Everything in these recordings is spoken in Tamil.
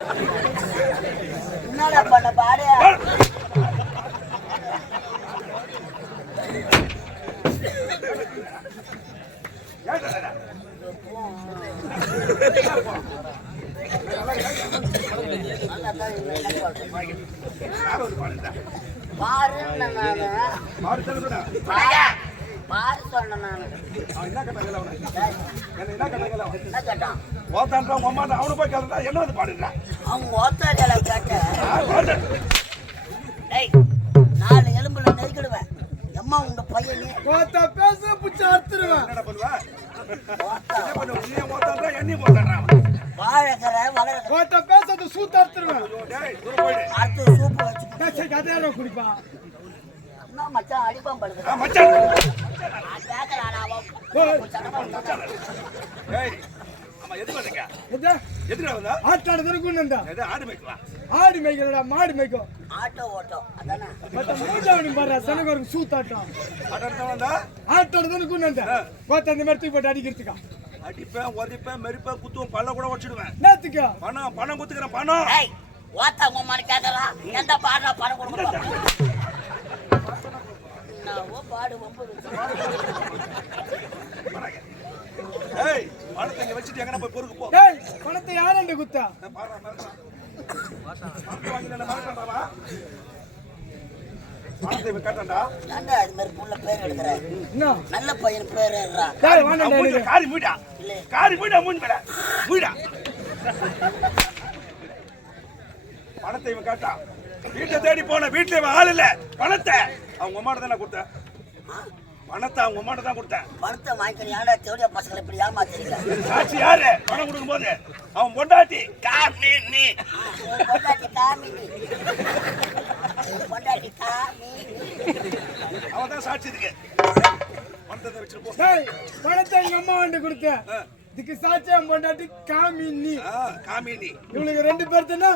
என்னடா பண்ண பாரு பாரு சொன்ன அவனு போய் கேட்டா என்ன வந்து பாடுறா அவங்க ஓத்தாரியால கேட்ட 4 எலும்புல நெருக்கிடுவேன் எம்மா உங்க பையனே பேச புடிச்சு அறுத்துருவேன். என்ன பண்ணுவா என்ன பண்ணுவ நீ ஓத்தான்றா என்னி போத்தான்றா வாழக்கற வளர பேசது சூத்து அறுத்துருவேன். டேய் தூர போயிடு அடுத்து சூப்பு வச்சு சரி கதையாரோ குடிப்பா. நான் மச்சான் அடிப்பான் படுது மச்சான் கேக்கறானா டேய் அம்மா எது வந்தீங்க எது எதுல வந்தா ஆட்டாடுறது குன்னண்டா. எது ஆடு மேய்க்கலாம் ஆடு மேய்க்கிறடா மாடு மேய்க்கும். ஆட்டோ ஓட்டோ அதானே மத்த மூஞ்சாவணி பாரு சனகருக்கு சூத்தாட்டம். ஆட்டாட வந்தா ஆட்டாடுறது குன்னண்டா. கோத்த அந்த மாதிரி தூக்கி போட்டு அடிக்கிறதுக்கா. அடிப்பேன் உதைப்பேன் மெரிப்பேன் குத்துவேன் பல்ல கூட வச்சிடுவேன். நேத்துக்கா பணம் குத்துக்கிறேன் பணம். ஏய் ஓத்தா உம்மானு கேக்கறா எந்த பாடுறா பணம் கொடுங்க நான் பாடு வம்பு ஏய் பணத்தை இங்க வச்சிட்டு எங்கன போய் பொறுக்கு போ. டேய் பணத்தை யாரண்ட குத்தா? நான் பாறா மறக்கா பணத்தை வாங்கி நான் மறக்கறடா பணத்தை கேட்டடா ஏன்டா இது மாதிரி புள்ள பேர் எடுக்கற என்ன நல்ல பையன் பேர் ஏறா டேய் வாண்டா காரி மூடா காரி மூடா மூடா பணத்தை இவன் கேட்டா வீட்டை தேடி போன வீட்டுல இவன் ஆள் இல்ல பணத்தை அவங்க அம்மாட்ட தானே கொடுத்தேன் பணத்தை அவங்க அம்மாட்ட தான் கொடுத்தேன் பணத்தை வாங்கிக்கிறேன் ஏன்டா தேடியா பசங்களை இப்படி ஏமாத்துறீங்க சாட்சி யாரு பணம் கொடுக்கும் போது அவன் பொண்டாட்டி காமி நீ பொண்டாட்டி காமினி பொண்டாட்டி காமினி அவன் தான் சாட்சி இருக்கு பணத்தை வச்சுட்டு போ. டேய் பணத்தை எங்க அம்மா வந்து கொடுத்த. இதுக்கு சாட்சியம் பொண்டாட்டி காமினி. காமினி இவளுக்கு 2 பேர் தானே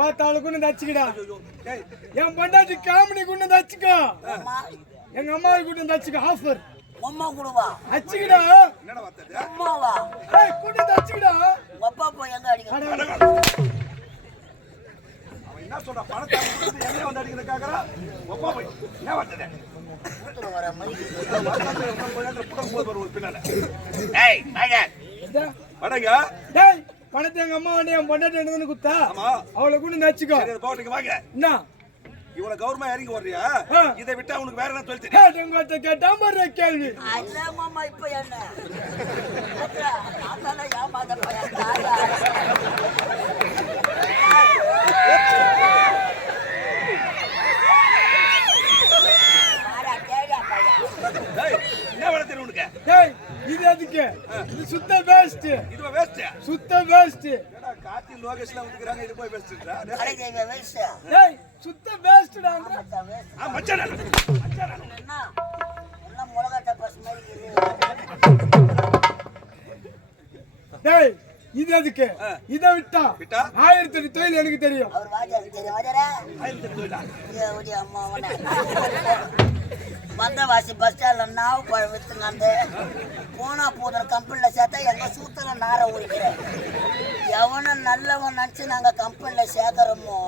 வாத்தாளுக்கு தச்சுக்கிடா. டேய் என் பொண்டாட்டி காமினி குண்டு தச்சுக்கோ. அம்மா எங்க அம்மாவுக்கு குண்டு தச்சுக்கோ ஆஃபர். அம்மா குடுவா அச்சுக்கிடா. என்னடா வார்த்தை அம்மாவா ஏய் குண்டு தச்சுக்கிடா. அப்பா போய் எங்க அடிக்க அவன் என்ன சொல்ற பணத்தை கொடுத்து என்ன வந்து அடிக்கிற கேக்குறா ஒப்பா போய் என்ன வார்த்தை கூத்துற வர மாதிரி ஒரு பின்னால ஏய் வாங்க வடங்க டேய் பணத்தை எங்க அம்மா வந்து என் பொண்டாட்டி எடுத்துன்னு குத்தா. ஆமா அவளை குண்டு தச்சுக்கோ. சரி போட்டுங்க வாங்க என்ன இவனை கவர்மெண்ட் இறங்கி வர்றியா இதை விட்டா உனக்கு வேற என்ன சொல்லி கேட்டவங்க கேட்டா மாதிரி கேள்வி. அல்ல மாமா இப்ப என்ன அதெல்லாம் ஏமாத பையன் என்ன வேலை தெரியும் உனக்கு டேய் இது எதுக்கு? இது சுத்த வேஸ்ட். இதுவா வேஸ்ட் சுத்த வேஸ்ட். ஏடா காத்தி லோகேஷ்லாம் வந்துக்கறாங்க இது போய் வேஸ்ட்டா கலைஞங்க வேஸ்ட் டேய் சுத்த வேஸ்ட்டா. மச்சான் என்ன எல்லாம் முளகாட்ட பஸ் மாதிரி டேய் இது எதுக்கு? இதை விட்டா 1008 தொழில் எனக்கு தெரியும். அவர் வாஜாருக்கு தெரியும் வாஜாரா ஆயிரத்தி அம்மா வந்தவாசி பஸ் ஸ்டாண்ட்ல நாவு பழம் வித்துங்க அந்த போனா போதுற கம்பெனில சேர்த்தா எங்க சூத்துல நார ஊழிக்கிறேன் எவன நல்லவன் நினைச்சு நாங்க கம்பெனில சேர்க்கிறோமோ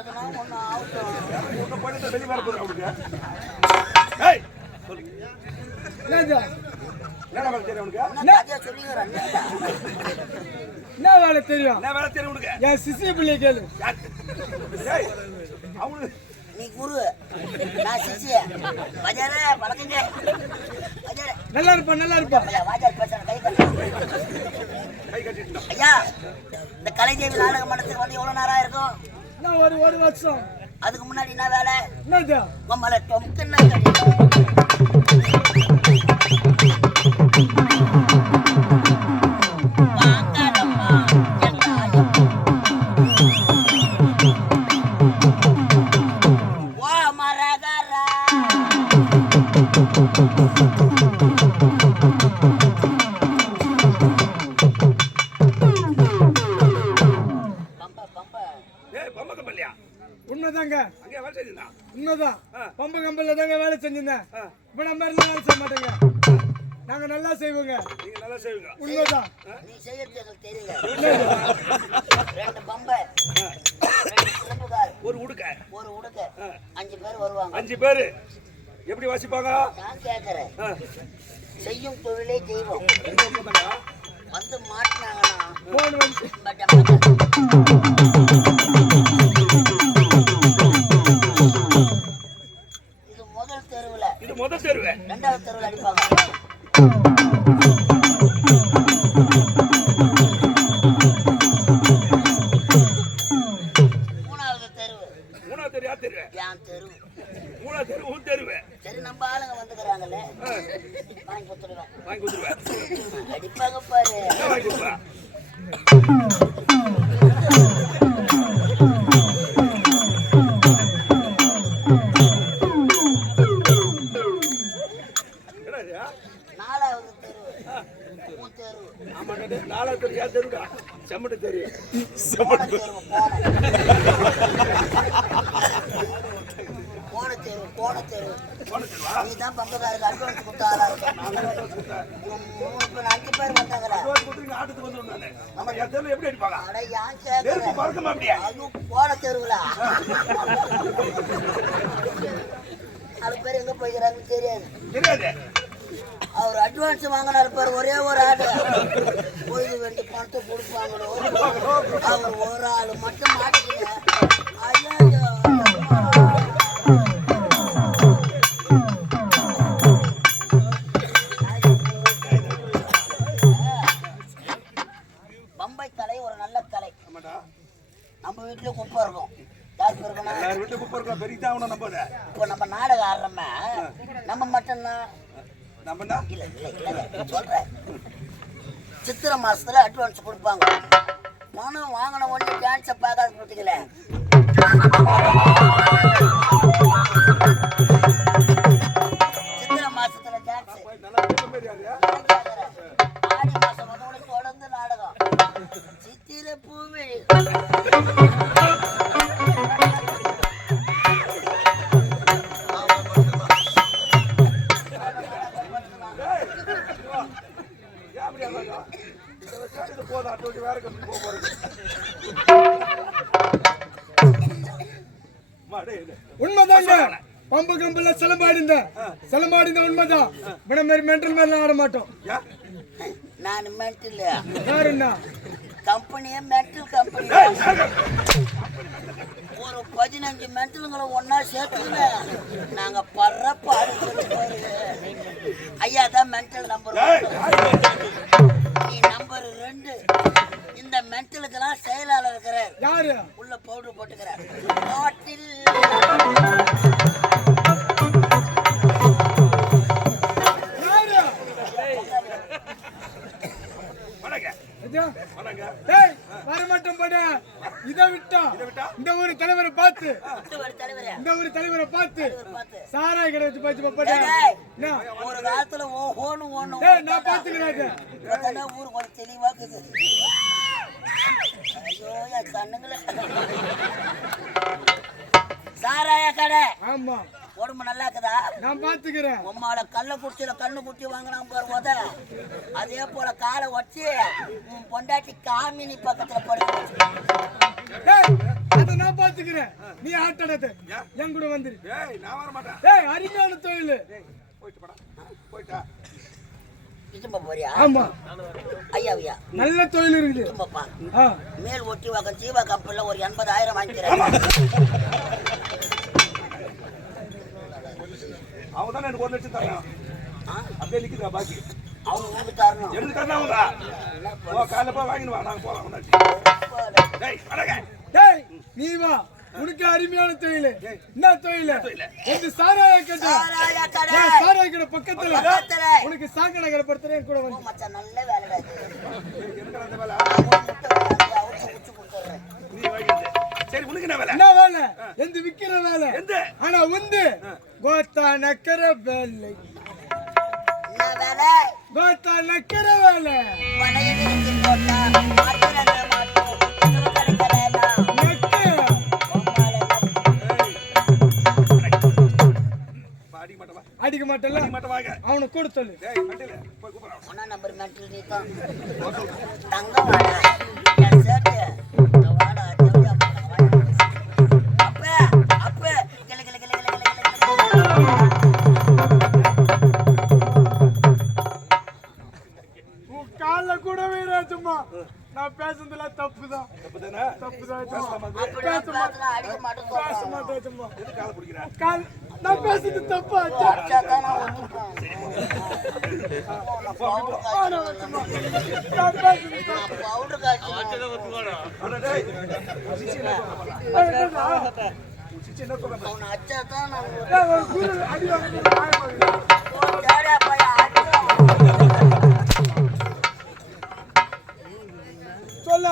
எதுனா ஒண்ணு ஆகட்டும் வெளியே வர போறேன் என்ன வேலை தெரியும் உனக்கு என்ன வேலை தெரியும்? என்ன வேலை தெரியும் உனக்கு என் சிசிய பிள்ளை கேளு. அவனு நீ குரு நான் சிசிய வாஜாரே வணக்கங்க வாஜாரே நல்லா இருப்பா நல்லா இருப்பா. வாஜார் பேசுற கை கட்டிட்டு ஐயா இந்த கலைதேவி நாடக மன்றத்துக்கு வந்து எவ்வளவு நேரம் இருக்கும்? நான் ஒரு வருஷம். அதுக்கு முன்னாடி என்ன வேலை? என்னது? மம்மல டொம்க்குன்னு உண்மைதாங்க. அங்கே வேலை செஞ்சா உண்மைதான். பம்பு கம்பல்ல தாங்க வேலை செஞ்சிருந்தேன். இப்ப நம்ம வேலை செய்ய மாட்டேங்க. நாங்க நல்லா செய்வோங்க. நீங்க நல்லா செய்வீங்க. உண்மைதான். நீ செய்யறது எனக்கு தெரியல. 2 பம்பை, 2 சிலம்புகார், ஒரு உடுக்க 5 பேர் வருவாங்க. 5 பேரு எப்படி வாசிப்பாங்க? நான் கேட்கறேன். செய்யும் தொழிலே தெய்வம். வந்து மாட்டினாங்கன்னா போன் வந்து இது முதல் தெருவுல, இது முதல் தெருவே. 2வது தெருவுல அடிப்பாங்க. 3வது தெருவு. 3வது தெரு யார் தெரு? என் தெரு. 3வது தெரு உன் தெருவே. சரி, நம்ம ஆளுங்க வந்துக்கிறாங்கல்ல, வாங்கி கொடுத்துருவேன். வாங்கி கொடுத்துருவேன். அடிப்பாங்க பாரு. என்ன வாங்கி கொடுப்பா? என்னடா? 4வது தெரு உன் தெரு. ஆமா கண்ணு, 4வது தெரு யார் தெருடா? செம்மட்டு தெரு. போன தெரு போன தெரு. போன தெருவா? நீதான் பம்பக்காருக்கு அட்வான்ஸ் கொடுத்த ஆளா இருக்கும். 5 பேர் வந்தாங்களா? ரோஸ் கொடுத்து ஆட்டத்துக்கு வந்துடும் நானு. நம்ம என் தெருல எப்படி அடிப்பாங்க? அட ஏன் நெருப்பு கேக்குற? பறக்குமா அப்படியே? அதுவும் போன தெருவுல 4 பேர் எங்க போய்க்கிறாங்கன்னு தெரியாது. தெரியாது. அவர் அட்வான்ஸ் வாங்கினாரு பாரு, ஒரே ஒரு ஆடு போய் வேண்டி பணத்தை கொடுப்பாங்களோ. அவர் ஒரு ஆள் மட்டும் மாட்டிக்கல. ஐயோ, பம்பை கலை ஒரு நல்ல கலை. ஆமாடா. நம்ம வீட்டுல குப்பை இருக்கும். யார் இருக்கணும்? எல்லார் வீட்டுல குப்பை இருக்கா? பெருகிதான் ஆகணும் நம்ம. இப்போ நம்ம நாடகம் ஆடுறோமே, நம்ம மட்டும்தான் நம்மனா இல்ல சொல்றேன். சித்திரை மாசத்துல அட்வான்ஸ் கொடுப்பாங்க. பணம் வாங்கின உடனே டான்ஸை பார்க்காத போட்டீங்களே. சித்திரை மாசத்துல டான்ஸ், நல்லா தெரியாது. ஆடி மாசம் முதல்ல தொடர்ந்து நாடகம். சித்திரை பூவே உண்மைதாங்க. பம்பு கம்பல்ல சிலம்பாடிந்த உண்மைதான். இவன மாதிரி மென்டல் மாதிரிலாம் ஆட மாட்டோம். நான் மென்டல் யாருன்னா கம்பெனியே மென்டல் கம்பெனி. ஒரு 15 மென்டலுங்களை ஒன்னா சேர்த்துக்கல நாங்க படுற பாடு. ஐயா தான் மென்டல் நம்பர் 1, நீ நம்பர் 2. இந்த மென்டலுக்கெல்லாம் செயலாளர் இருக்கிறார். யாரு? உள்ள பவுடர் போட்டுக்கிறார். பாட்டில் வரமாட்டோம் பட. இதை விட்டா இந்த ஊர் தலைவரை பார்த்து சாராய கடை வச்சு பார்த்து ஒரு காலத்துல நான் பாத்துக்கிறேன். ஊருக்கு ஒரு தெளிவாக்குது. ஐயோ என் கண்ணுங்கள சாராய கடை. ஆமா, உடம்பு நல்லா இருக்குதா? நான் பாத்துக்கிறேன். உம்மால கள்ள குடிச்சில கண்ணு குட்டி வாங்கினான் பாரு. அதே போல காலை வச்சு உன் பொண்டாட்டி காமினி பக்கத்துல படுக்க. அதை நான் பாத்துக்கிறேன். நீ ஆட்டடத்தை என் கூட வந்துரு. நான் வர மாட்டேன். அருமையான தொழில். போறியா? ஆமா ஐயா, நல்ல தொழில் இருக்குது. மேல் ஒட்டி வாக்கம் ஜீவா கம்பெனில ஒரு 80,000 வாங்கிக்கிறேன். அவங்க தான் எனக்கு 1 லட்சம் தரணும். அப்படியே நிக்குதா பாக்கி? அவங்க உங்களுக்கு தரணும். எனக்கு தரணும் அவங்க. காலைல போய் வாங்கிட்டு வா, நாங்க போலாம். நீ வா, உனக்கு அருமையான தொழில். என்ன தொழில்? இந்த சாராய கடை. சாராய கடை பக்கத்துல உனக்கு சாக்கடை கடை படுத்துறேன் கூட வந்து. மச்சான் நல்ல வேலைடா சரி, உனக்கு என்ன வேலை? என்ன வேலை? எந்த விக்கிற வேலை. ஆனா வந்து கோத்தா நக்கற வேலை. என்ன வேலை? கோத்தா நக்கற வேலை. பணையடிக்கு போட்டா மாத்திரங்க மாட்டோம். கிடைக்கலனா நக்கு உம்மால மாட்டேன்ல நீ மட்டும் வாங்க அவனை கூட சொல்லு. டேய் வண்டியில போய் கூப்பிடுறான் ஒன்னா நம்பர் மென்டல் நீ தான் தங்கம் வாடா என் சேட்டு இந்த வாடா ஜவுளி அப்ப அப்ப கிளி கிளி கிளி கிளி உன் கால்ல கூட வீராஜம்மா நான் பேசுனதுல தப்புதான். தப்புதானே தப்புதான். பேசலாமா பேசுனா அடிக்க மாட்டேன் பேச மாட்டேன். எது காலை பிடிக்கிறேன் கால் நான் பேசுறது தப்பா? அடிச்சாதான் நான் ஒத்துப்பேன் நான் பேசுறது தப்பு. பவுடர் காய்ச்சி அட டேய் சிச்சி என்ன சொல்ற அவனை அச்சாதான் நான் ஒரு குரு அடி வாங்க தேடா பையன் அடிச்சான் சொல்ல